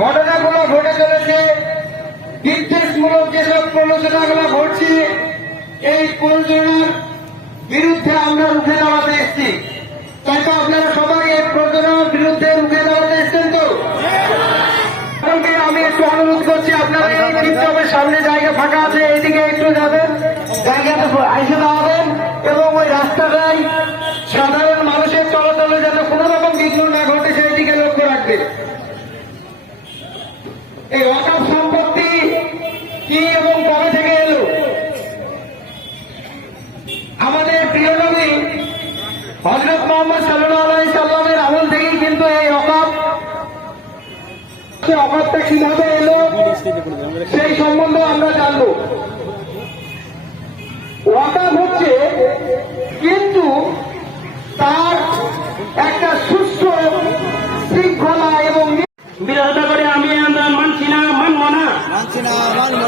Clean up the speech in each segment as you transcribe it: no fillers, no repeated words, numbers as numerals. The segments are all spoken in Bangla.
ঘটনাগুলো ঘটে চলেছে, বিদ্বেষমূলক যেসব প্রলোচনাগুলো ঘটছে, এই প্রলোচনার বিরুদ্ধে আমরা রুখে দাঁড়াতে এসেছি। তাই তো আপনারা সবাই এই প্রলোচনার বিরুদ্ধে রুখে দাঁড়াতে এসছেন তো? আমি একটু অনুরোধ করছি, আপনারা এই বিপ্লবের সামনে জায়গা ফাঁকা আছে, এইদিকে একটু যাবেন, জায়গাটা আইসে দাঁড়াবেন এবং ওই রাস্তাটাই সাধারণ মানুষের চলাচলে যেন কোনো রকম বিঘ্ন না ঘটে সেই দিকে লক্ষ্য রাখবে। এই ওয়াকফ সম্পত্তি কি এবং কবে থেকে এলো? আমাদের প্রিয় নবী হযরত মুহাম্মদ সাল্লাল্লাহু আলাইহি সাল্লামের আমল থেকেই কিন্তু এই ওয়াকফটা কিভাবে এলো সেই সম্বন্ধে আমরা জানবো। ওয়াকফ হচ্ছে কিন্তু তার একটা সুস্থ শৃঙ্খলা এবং বিরোধিতা করে আমি আন্দোলন মানছি না, মানবো না, মানছি না, মানবো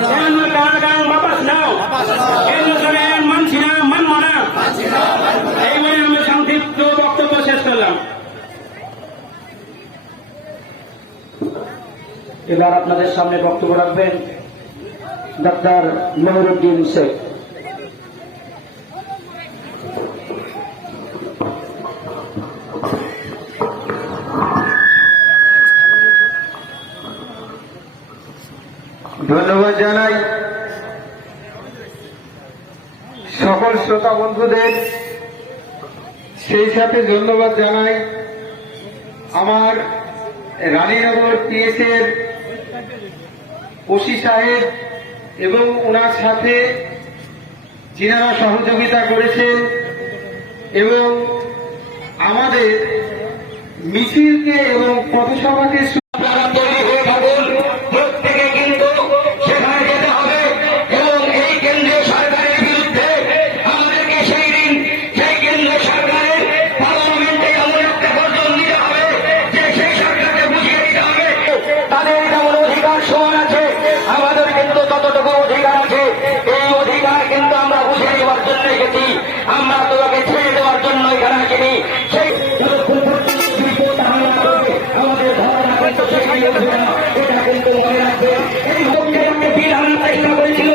না, বাপাস নাও, মানছি না, মানবো না। এই বলে আমি সংক্ষিপ্ত বক্তব্য শেষ করলাম। এবার আপনাদের সামনে বক্তব্য রাখবেন ডাক্তার মহিউদ্দিন শেখ। ধন্যবাদ জানাই সকল শ্রোতা বন্ধুদের, সেই সাথে ধন্যবাদ জানাই আমার রানীনগর পিএসের ওসি সাহেব এবং ওনার সাথে যিনারা সহযোগিতা করেছেন এবং আমাদের মিছিলকে এবং পথসভাকে আমরা তোকে ছেড়ে দেওয়ার জন্য এখানে আসিনি। সেই আমাদের ধারণা কিন্তু এটা কিন্তু মনে রাখবে। এই ভোটকে বীর আনার চেষ্টা করেছিল,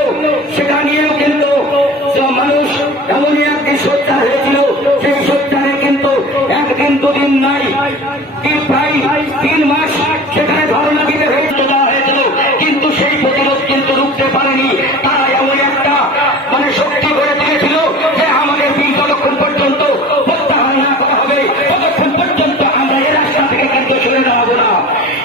সেটা নিয়েও কিন্তু মানুষ এমনই একদিন সোচ্চার হয়েছিল। সেই সোচ্চারে কিন্তু একদিন দুদিন নয়,